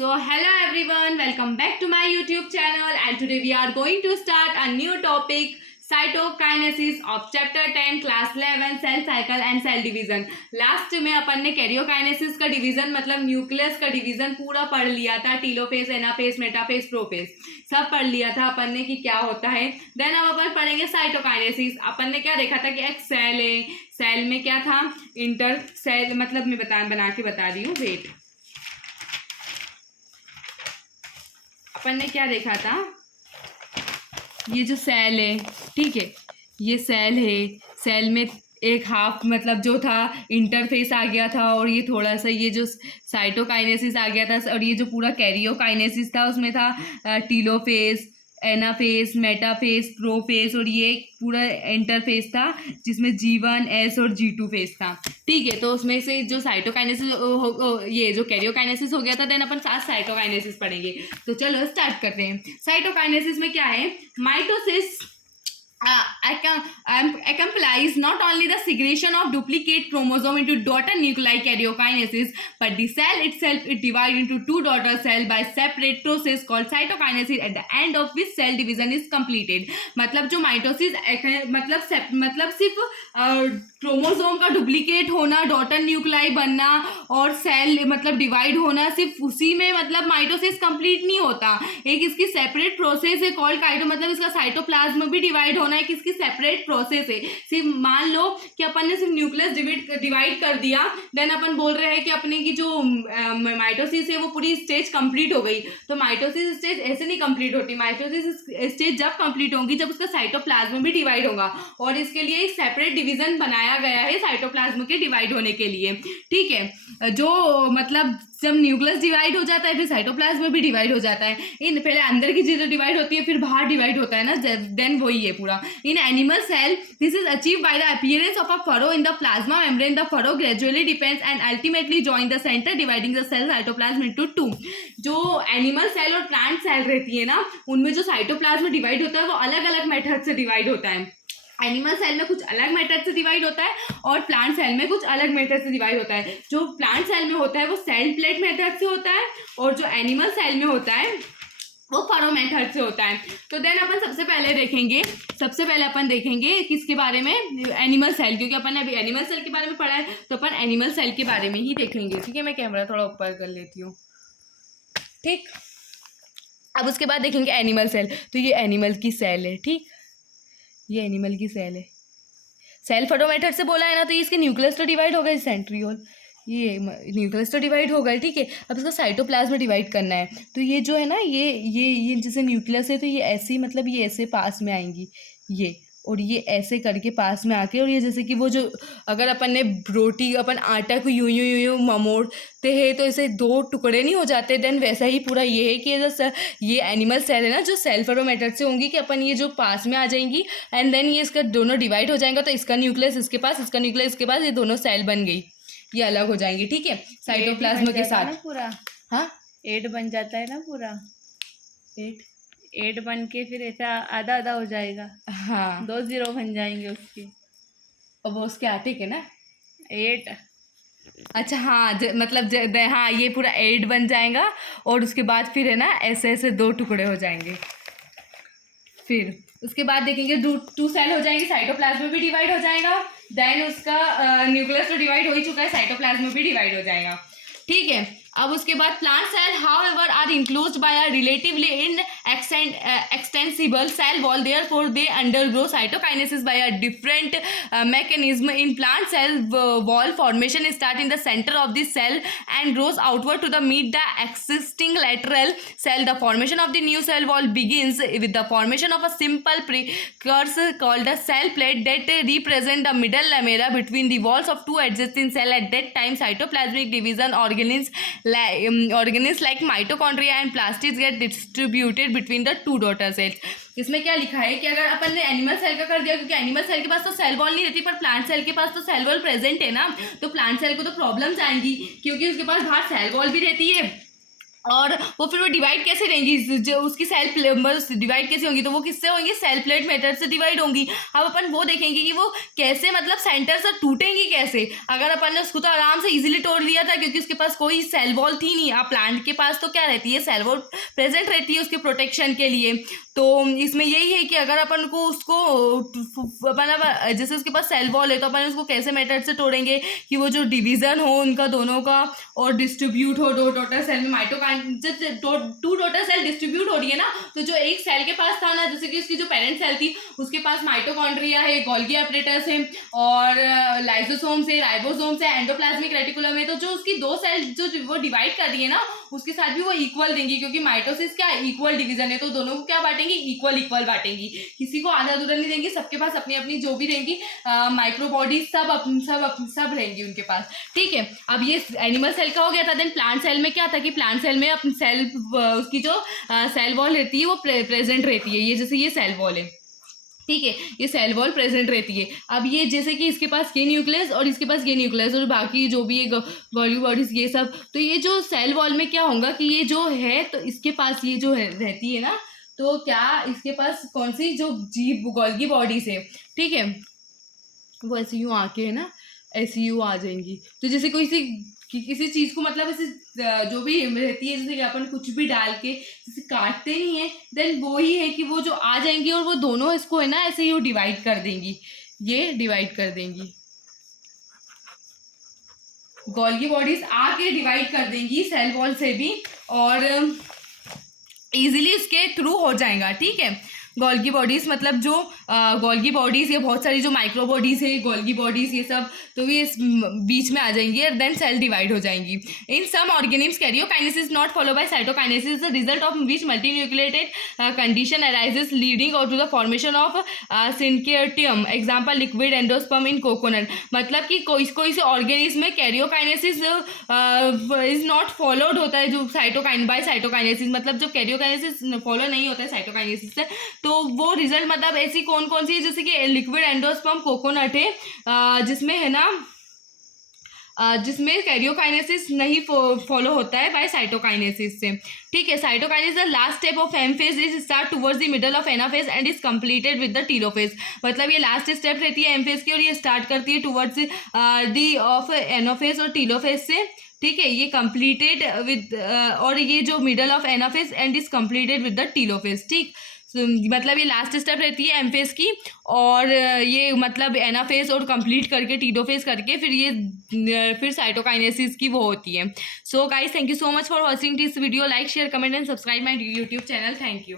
So hello everyone, welcome back to my YouTube channel and today we are going to start a new topic, cytokinesis of chapter 10 class 11 cell cycle and cell division. Last में अपन ने karyokinesis का division मतलब nucleus का division पूरा पढ़ लिया था, टीलोफेज, एनाफेज, मेटाफेज, प्रोफेज सब पढ़ लिया था अपन ने कि क्या होता है। देन अब अपन पढ़ेंगे साइटोकाइनेसिस। अपन ने क्या देखा था कि एक सेल है, सेल में क्या था इंटर सेल मतलब मैं बना के बता रही हूँ, वेट। अपन ने क्या देखा था, ये जो सेल है, ठीक है, ये सेल है, सेल में एक हाफ मतलब जो था इंटरफेस आ गया था और ये थोड़ा सा ये जो साइटोकाइनेसिस आ गया था और ये जो पूरा कैरियोकाइनेसिस था उसमें था टीलोफेज, एनाफेज, मेटाफेज, प्रोफेज और ये पूरा इंटरफेस था जिसमें G1, S और G2 फेज था। ठीक है, तो उसमें से जो साइटोकाइनेसिस ये जो कैरियोकाइनेसिस हो गया था, देन अपन साथ साइटोकाइनेसिस पढ़ेंगे। तो चलो स्टार्ट करते हैं। साइटोकाइनेसिस में क्या है, mitosis accompanies not only the segregation of duplicate chromosome into daughter nuclei karyokinesis, but the cell itself is divided into two daughter cells by separate process called cytokinesis, at the end of which cell division is completed। मतलब जो mitosis मतलब सिर्फ chromosome का duplicate होना, daughter nuclei बनना और cell मतलब divide होना, सिर्फ उसी में मतलब माइटोसिस कंप्लीट नहीं होता। एक इसकी सेपरेट प्रोसेस है कॉल्ड काइटो, मतलब इसका साइटोप्लाज्म भी डिवाइड होना एक इसकी सेपरेट प्रोसेस है। सिर्फ मान लो कि अपन ने सिर्फ न्यूक्लियस डिवाइड कर दिया, देन अपन बोल रहे हैं कि अपने की जो माइटोसिस है वो पूरी स्टेज कंप्लीट हो गई। तो माइटोसिस स्टेज ऐसे नहीं कंप्लीट होती। माइटोसिस स्टेज जब कंप्लीट होगी जब उसका साइटोप्लाज्म भी डिवाइड होगा और इसके लिए एक सेपरेट डिवीजन बनाया गया है साइटोप्लाज्म के डिवाइड होने के लिए। ठीक है, जो मतलब जब न्यूक्लियस डिवाइड हो जाता है फिर साइटोप्लाज्म भी डिवाइड हो जाता है। इन पहले अंदर की चीजें डिवाइड होती है फिर बाहर डिवाइड होता है ना, देन वही है पूरा। In animal cell this is achieve by the appearance of a furrow in the plasma membrane. The furrow gradually depends and ultimately join the centre dividing the cell cytoplasm into two. जो animal cell और plant cell रहती है ना, उनमें जो cytoplasm divide होता है वो अलग अलग मेथड से डिवाइड होता है। एनिमल सेल में कुछ अलग मेथड से डिवाइड होता है और प्लांट सेल में कुछ अलग मेथड से डिवाइड होता है। जो प्लांट सेल में होता है वो सेल प्लेट मेथड से होता है और जो एनिमल सेल में होता है वो फरो मेथड से होता है। तो देन अपन सबसे पहले अपन देखेंगे किसके बारे में, एनिमल सेल, क्योंकि अपन ने अभी एनिमल सेल के बारे में पढ़ा है तो अपन एनिमल सेल के बारे में ही देखेंगे। ठीक है, मैं कैमरा थोड़ा ऊपर कर लेती हूँ। ठीक, अब उसके बाद देखेंगे एनिमल सेल। तो ये एनिमल की सेल है, ठीक, ये एनिमल की सेल है। सेल फरो मेथड से बोला है ना, तो ये इसके न्यूक्लियस तो डिवाइड होगा, सेंट्रियोल, ये न्यूक्लियस तो डिवाइड होगा। ठीक है, अब इसका साइटोप्लाज्म डिवाइड करना है। तो ये जो है ना, ये जैसे न्यूक्लियस है तो ये ऐसे मतलब ये ऐसे पास में आएंगी ये, और ये ऐसे करके पास में आके, और ये जैसे कि वो जो अगर अपन ने रोटी अपन आटा को यूं यूं यूं यूं ममोड़ते हैं तो ऐसे दो टुकड़े नहीं हो जाते, देन वैसा ही पूरा ये है कि ये एनिमल सेल है ना जो सेल फरो मेथड से होंगी कि अपन ये जो पास में आ जाएंगी एंड देन ये इसका दोनों डिवाइड हो जाएगा। तो इसका न्यूक्लियस इसके पास, इसका न्यूक्लियस इसके पास, ये दोनों सेल बन गई, ये अलग हो जाएंगी। ठीक है, साइटोप्लाज्म के साथ पूरा, हाँ, एड बन जाता है ना पूरा, एड बन के फिर ऐसा आधा आधा हो जाएगा। हाँ, 2 0 बन जाएंगे उसके, और वो उसके आटे के ना 8। अच्छा, हाँ, हाँ, ये पूरा 8 बन जाएगा और उसके बाद फिर है ना ऐसे ऐसे 2 टुकड़े हो जाएंगे। फिर उसके बाद देखेंगे 2 सेल हो जाएंगे, साइटोप्लाज्म भी डिवाइड हो जाएगा। देन उसका न्यूक्लियस तो डिवाइड हो ही चुका है, साइटोप्लाज्म भी डिवाइड हो जाएगा। ठीक है, अब उसके बाद plant cell however are enclosed by a relatively inextensible cell wall, therefore they undergo cytokinesis by a different mechanism। in plant cell wall formation start in the center of the cell and grows outward to the meet the existing lateral cell. The formation of the new cell wall begins with the formation of a simple precursor called the cell plate that represent the middle lamella between the walls of two adjacent cells. At that time cytoplasmic division organs like mitochondria and plastids get distributed between the two daughter cells। इसमें क्या लिखा है कि अगर अपन ने animal cell का कर दिया, क्योंकि एनिमल सेल के पास तो सेल वॉल नहीं रहती पर प्लांट सेल के पास तो सेल वॉल प्रेजेंट है ना, तो प्लांट सेल को तो प्रॉब्लम्स आएंगी क्योंकि उसके पास बाहर सेल वॉल भी रहती है और वो फिर वो डिवाइड कैसे रहेंगी, जो उसकी सेल डिवाइड कैसे होंगी, तो वो किससे होंगी, सेल प्लेट मेथड से डिवाइड होंगी। अब अपन वो देखेंगे कि वो कैसे मतलब सेंटर से टूटेंगी कैसे। अगर अपन ने उसको तो आराम से इजीली तोड़ दिया था, क्योंकि उसके पास कोई सेल वॉल थी नहीं। अब प्लांट के पास तो क्या रहती है, सेल वॉल प्रेजेंट रहती है उसके प्रोटेक्शन के लिए। तो इसमें यही है कि अगर अपन को उसको अपन अब जैसे उसके पास सेल वॉल है, तो अपन उसको कैसे मेथड से तोड़ेंगे कि वो जो डिवीजन हो उनका दोनों का और डिस्ट्रीब्यूट हो दो डॉटर सेल में। जब टू डॉटर सेल डिस्ट्रीब्यूट हो रही है ना, तो जो एक सेल के पास था ना, जैसे कि उसकी जो पेरेंट सेल थी उसके पास माइटोकॉन्ड्रिया है, गोल्गी एपरेटस है और लाइसोसोम्स है, राइबोसोम्स है, एंडोप्लाज्मिक रेटिकुलम है। तो जो उसकी दो सेल जो वो डिवाइड कर रही है ना, उसके साथ भी वो इक्वल देंगी, क्योंकि माइटोसिस क्या इक्वल डिवीजन है। तो दोनों को क्या बांटेंगी, इक्वल इक्वल बांटेंगी, किसी को आधा अधूरा नहीं देंगी। सबके पास अपनी अपनी जो भी रहेंगी माइक्रोबॉडी सब रहेंगी उनके पास। ठीक है, अब ये एनिमल सेल का हो गया था। देन प्लांट सेल में क्या था कि प्लांट सेल में अपनी सेल उसकी जो सेल वॉल रहती है वो प्रेजेंट रहती है। ये जैसे ये सेल वॉल है, ठीक है, ये सेल वॉल प्रेजेंट रहती है। अब ये जैसे कि इसके पास ये न्यूक्लियस और इसके पास ये न्यूक्लियस और बाकी जो भी है गोल्गी बॉडीज ये सब। तो ये जो सेल वॉल में क्या होगा कि ये जो है, तो इसके पास ये जो है रहती है ना, तो क्या इसके पास कौन सी जो जीव गोल्गी बॉडीज है, ठीक है, वो ऐसे यूँ आके है ना, ऐसे यूँ आ जाएंगी। तो जैसे कोई सी किसी चीज़ को मतलब ऐसे जो भी रहती है, जैसे कि अपन कुछ भी डाल के जैसे काटते नहीं है, देन वो ही है कि वो जो आ जाएंगी और वो दोनों इसको है ना ऐसे यूँ डिवाइड कर देंगी, ये डिवाइड कर देंगी। गोल्गी बॉडीज आके डिवाइड कर देंगी सेल वॉल से भी, और इजीली उसके थ्रू हो जाएगा। ठीक है, गोल्गी बॉडीज मतलब जो गोल्गी बॉडीज, ये बहुत सारी जो माइक्रो बॉडीज है, गोल्गी बॉडीज ये सब, तो ये इस बीच में आ जाएंगी और देन सेल डिवाइड हो जाएंगी। In some organisms karyokinesis not followed by cytokinesis, the result of which multinucleated condition arises leading और to the formation of syncytium, example liquid endosperm in coconut. मतलब कि कोई से ऑर्गेनिज्म में कैरियोकाइनेसिस इज नॉट फॉलोड होता है, जो cytokinesis, मतलब जब कैरियोकाइनेसिस फॉलो नहीं होता है साइटोकाइनेसिस से, तो वो रिजल्ट मतलब ऐसी कौन कौन सी है, जैसे कि लिक्विड एंडोस्पर्म कोकोनट है, जिसमें है ना जिसमें कैरियोकाइनेसिस नहीं फॉलो होता है बाय साइटोकाइनेसिस से। ठीक है, cytokinesis the last step of M phase is start towards the middle of anaphase and is completed with the telophase. मतलब ये लास्ट स्टेप रहती है एम फेज की और ये स्टार्ट करती है टुवर्ड्स दी ऑफ एनाफेज और टीलोफेज से। ठीक है, ये कंप्लीटेड विद और ये जो middle of anaphase and is completed with the telophase. ठीक, मतलब ये लास्ट स्टेप रहती है एमफेज की, और ये मतलब एनाफेज और कंप्लीट करके टीलोफेज करके फिर साइटोकाइनेसिस की वो होती है। So guys, thank you so much for watching this video. Like share comment and subscribe my YouTube channel. Thank you.